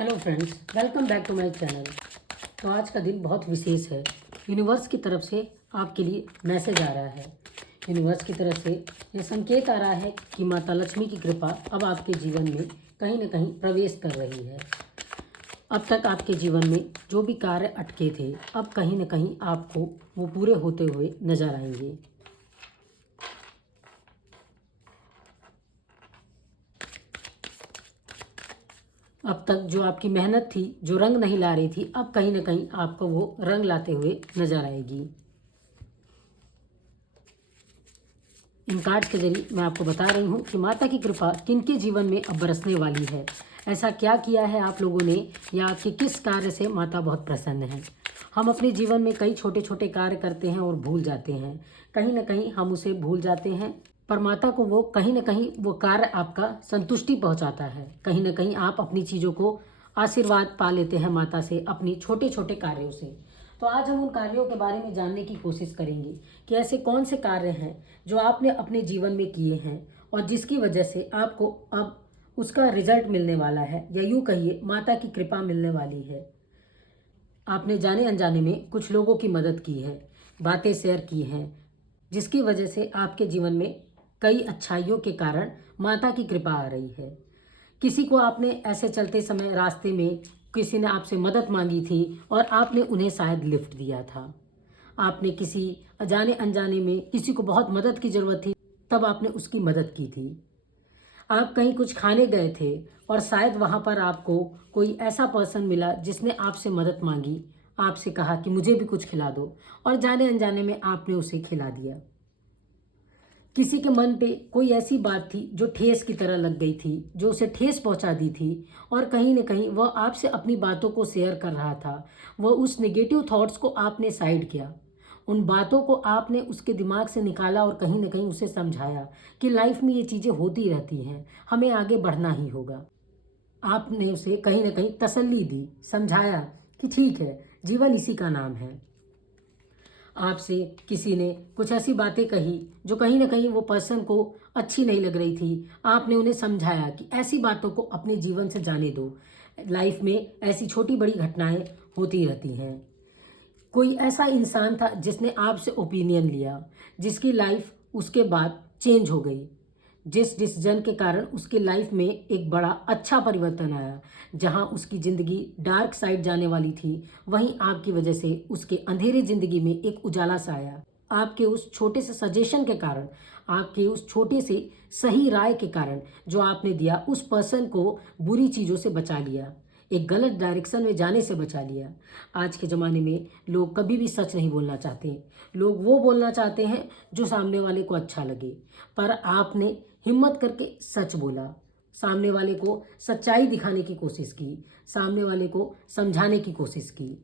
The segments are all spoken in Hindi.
Hello friends, welcome back to my channel. तो आज का दिन बहुत विशेष है। यूनिवर्स की तरफ से आपके लिए मैसेज आ रहा है। यूनिवर्स की तरफ से यह संकेत आ रहा है कि माता लक्ष्मी की कृपा अब आपके जीवन में कहीं न कहीं प्रवेश कर रही है। अब तक आपके जीवन में जो भी कार्य अटके थे, अब कहीं न कहीं आपको वो पूरे होते हुए नजर आएंगे। अब तक जो आपकी मेहनत थी, जो रंग नहीं ला रही थी, अब कहीं ना कहीं आपको वो रंग लाते हुए नजर आएगी। इन कार्ड्स के जरिए मैं आपको बता रही हूँ कि माता की कृपा किनके जीवन में अब बरसने वाली है। ऐसा क्या किया है आप लोगों ने, या आपके किस कार्य से माता बहुत प्रसन्न है। हम अपने जीवन में कई छोटे छोटे कार्य करते हैं और भूल जाते हैं। कहीं ना कहीं हम उसे भूल जाते हैं, पर माता को वो कहीं ना कहीं वो कार्य आपका संतुष्टि पहुंचाता है। कहीं ना कहीं आप अपनी चीज़ों को आशीर्वाद पा लेते हैं माता से, अपनी छोटे छोटे कार्यों से। तो आज हम उन कार्यों के बारे में जानने की कोशिश करेंगे कि ऐसे कौन से कार्य हैं जो आपने अपने जीवन में किए हैं और जिसकी वजह से आपको अब उसका रिजल्ट मिलने वाला है, या यूँ कहिए माता की कृपा मिलने वाली है। आपने जाने अनजाने में कुछ लोगों की मदद की है, बातें शेयर की हैं, जिसकी वजह से आपके जीवन में कई अच्छाइयों के कारण माता की कृपा आ रही है। किसी को आपने ऐसे चलते समय रास्ते में किसी ने आपसे मदद मांगी थी और आपने उन्हें शायद लिफ्ट दिया था। आपने किसी अजाने अनजाने में किसी को बहुत मदद की ज़रूरत थी, तब आपने उसकी मदद की थी। आप कहीं कुछ खाने गए थे और शायद वहाँ पर आपको कोई ऐसा पर्सन मिला जिसने आपसे मदद मांगी, आपसे कहा कि मुझे भी कुछ खिला दो, और जाने अनजाने में आपने उसे खिला दिया। किसी के मन पे कोई ऐसी बात थी जो ठेस की तरह लग गई थी, जो उसे ठेस पहुंचा दी थी, और कहीं ना कहीं वह आपसे अपनी बातों को शेयर कर रहा था। वह उस नेगेटिव थॉट्स को आपने साइड किया, उन बातों को आपने उसके दिमाग से निकाला और कहीं ना कहीं उसे समझाया कि लाइफ में ये चीज़ें होती रहती हैं, हमें आगे बढ़ना ही होगा। आपने उसे कहीं ना कहीं तसल्ली दी, समझाया कि ठीक है, जीवन इसी का नाम है। आपसे किसी ने कुछ ऐसी बातें कही जो कहीं ना कहीं वो पर्सन को अच्छी नहीं लग रही थी, आपने उन्हें समझाया कि ऐसी बातों को अपने जीवन से जाने दो, लाइफ में ऐसी छोटी बड़ी घटनाएं होती रहती हैं। कोई ऐसा इंसान था जिसने आपसे ओपिनियन लिया, जिसकी लाइफ उसके बाद चेंज हो गई, जिस डिसीजन के कारण उसकी लाइफ में एक बड़ा अच्छा परिवर्तन आया। जहां उसकी ज़िंदगी डार्क साइड जाने वाली थी, वहीं आपकी वजह से उसके अंधेरे ज़िंदगी में एक उजाला सा आया। आपके उस छोटे से सजेशन के कारण, आपके उस छोटे से सही राय के कारण जो आपने दिया, उस पर्सन को बुरी चीज़ों से बचा लिया, एक गलत डायरेक्शन में जाने से बचा लिया। आज के ज़माने में लोग कभी भी सच नहीं बोलना चाहते। लोग वो बोलना चाहते हैं जो सामने वाले को अच्छा लगे, पर आपने हिम्मत करके सच बोला, सामने वाले को सच्चाई दिखाने की कोशिश की, सामने वाले को समझाने की कोशिश की।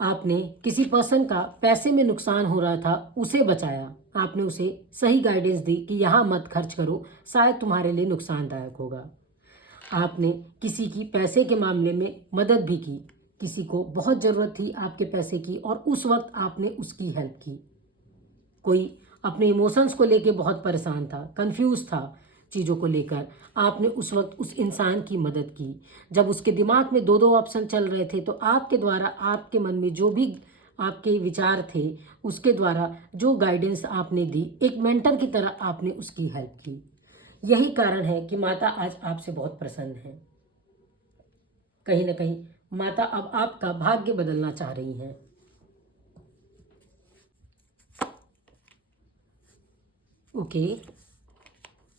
आपने किसी पर्सन का पैसे में नुकसान हो रहा था, उसे बचाया। आपने उसे सही गाइडेंस दी कि यहाँ मत खर्च करो, शायद तुम्हारे लिए नुकसानदायक होगा। आपने किसी की पैसे के मामले में मदद भी की, किसी को बहुत ज़रूरत थी आपके पैसे की और उस वक्त आपने उसकी हेल्प की। कोई अपने इमोशंस को लेके बहुत परेशान था, कंफ्यूज था चीज़ों को लेकर, आपने उस वक्त उस इंसान की मदद की। जब उसके दिमाग में दो दो ऑप्शन चल रहे थे, तो आपके द्वारा आपके मन में जो भी आपके विचार थे, उसके द्वारा जो गाइडेंस आपने दी, एक मेंटर की तरह आपने उसकी हेल्प की। यही कारण है कि माता आज आपसे बहुत प्रसन्न है। कहीं ना कहीं माता अब आपका भाग्य बदलना चाह रही हैं। ओके,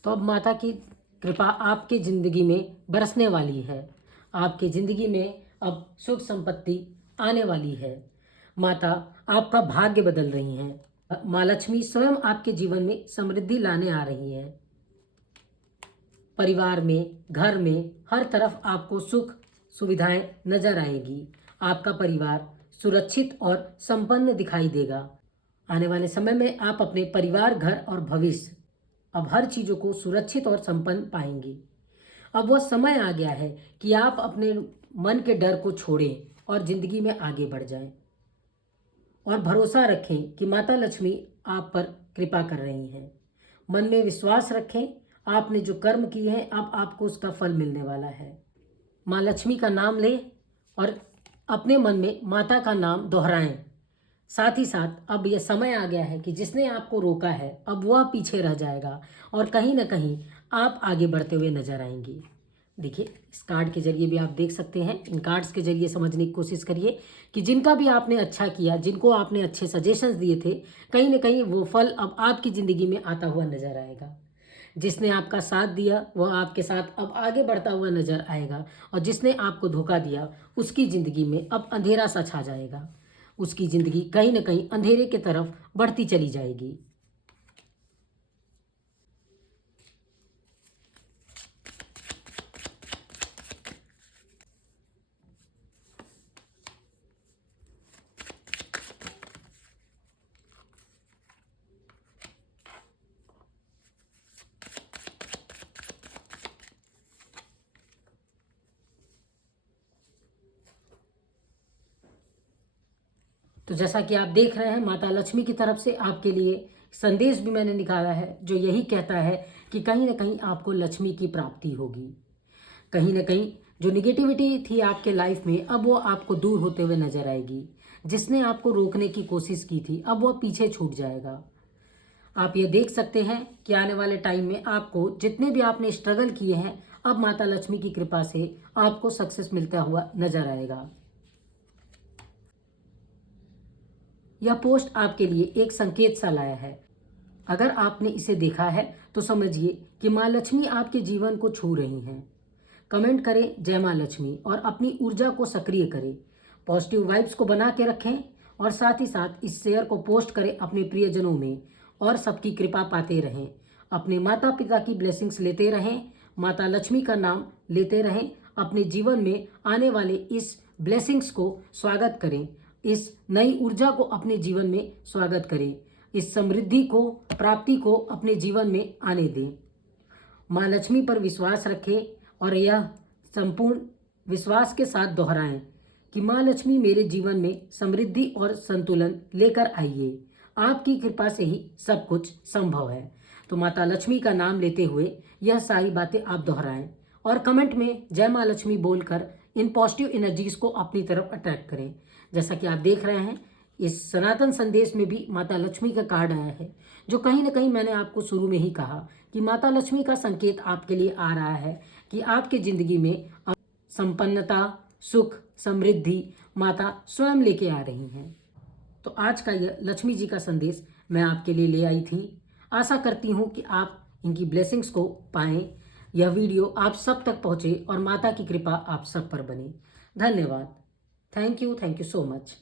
तो अब माता की कृपा आपके ज़िंदगी में बरसने वाली है। आपके ज़िंदगी में अब सुख संपत्ति आने वाली है। माता आपका भाग्य बदल रही हैं। माँ लक्ष्मी स्वयं आपके जीवन में समृद्धि लाने आ रही हैं। परिवार में, घर में, हर तरफ आपको सुख सुविधाएं नजर आएगी। आपका परिवार सुरक्षित और संपन्न दिखाई देगा। आने वाले समय में आप अपने परिवार, घर और भविष्य, अब हर चीज़ों को सुरक्षित और संपन्न पाएंगे। अब वह समय आ गया है कि आप अपने मन के डर को छोड़ें और ज़िंदगी में आगे बढ़ जाएं, और भरोसा रखें कि माता लक्ष्मी आप पर कृपा कर रही हैं। मन में विश्वास रखें, आपने जो कर्म किए हैं अब आपको उसका फल मिलने वाला है। माँ लक्ष्मी का नाम लें और अपने मन में माता का नाम दोहराएं। साथ ही साथ अब यह समय आ गया है कि जिसने आपको रोका है अब वह पीछे रह जाएगा और कहीं ना कहीं आप आगे बढ़ते हुए नजर आएंगे। देखिए, इस कार्ड के जरिए भी आप देख सकते हैं। इन कार्ड्स के जरिए समझने की कोशिश करिए कि जिनका भी आपने अच्छा किया, जिनको आपने अच्छे सजेशंस दिए थे, कहीं ना कहीं वो फल अब आपकी ज़िंदगी में आता हुआ नजर आएगा। जिसने आपका साथ दिया वह आपके साथ अब आगे बढ़ता हुआ नजर आएगा और जिसने आपको धोखा दिया उसकी ज़िंदगी में अब अंधेरा सा छा जाएगा। उसकी ज़िंदगी कहीं ना कहीं अंधेरे की तरफ बढ़ती चली जाएगी। तो जैसा कि आप देख रहे हैं, माता लक्ष्मी की तरफ से आपके लिए संदेश भी मैंने निकाला है जो यही कहता है कि कहीं ना कहीं आपको लक्ष्मी की प्राप्ति होगी। कहीं ना कहीं जो निगेटिविटी थी आपके लाइफ में अब वो आपको दूर होते हुए नजर आएगी। जिसने आपको रोकने की कोशिश की थी अब वो पीछे छूट जाएगा। आप ये देख सकते हैं कि आने वाले टाइम में आपको जितने भी आपने स्ट्रगल किए हैं अब माता लक्ष्मी की कृपा से आपको सक्सेस मिलता हुआ नजर आएगा। यह पोस्ट आपके लिए एक संकेत सा लाया है। अगर आपने इसे देखा है तो समझिए कि माँ लक्ष्मी आपके जीवन को छू रही हैं। कमेंट करें जय माँ लक्ष्मी और अपनी ऊर्जा को सक्रिय करें। पॉजिटिव वाइब्स को बना के रखें और साथ ही साथ इस शेयर को पोस्ट करें अपने प्रियजनों में और सबकी कृपा पाते रहें। अपने माता पिता की ब्लेसिंग्स लेते रहें, माता लक्ष्मी का नाम लेते रहें। अपने जीवन में आने वाले इस ब्लेसिंग्स को स्वागत करें। इस नई ऊर्जा को अपने जीवन में स्वागत करें। इस समृद्धि को, प्राप्ति को अपने जीवन में आने दें। माँ लक्ष्मी पर विश्वास रखें और यह संपूर्ण विश्वास के साथ दोहराएं कि माँ लक्ष्मी मेरे जीवन में समृद्धि और संतुलन लेकर आइए। आपकी कृपा से ही सब कुछ संभव है। तो माता लक्ष्मी का नाम लेते हुए यह सारी बातें आप दोहराएं और कमेंट में जय माँ लक्ष्मी बोलकर इन पॉजिटिव एनर्जीज को अपनी तरफ अट्रैक्ट करें। जैसा कि आप देख रहे हैं, इस सनातन संदेश में भी माता लक्ष्मी का कार्ड आया है जो कहीं ना कहीं मैंने आपको शुरू में ही कहा कि माता लक्ष्मी का संकेत आपके लिए आ रहा है कि आपकी ज़िंदगी में अब संपन्नता, सुख, समृद्धि माता स्वयं लेके आ रही हैं। तो आज का यह लक्ष्मी जी का संदेश मैं आपके लिए ले आई थी। आशा करती हूँ कि आप इनकी ब्लेसिंग्स को पाएं। यह वीडियो आप सब तक पहुँचे और माता की कृपा आप सब पर बने। धन्यवाद। Thank you so much.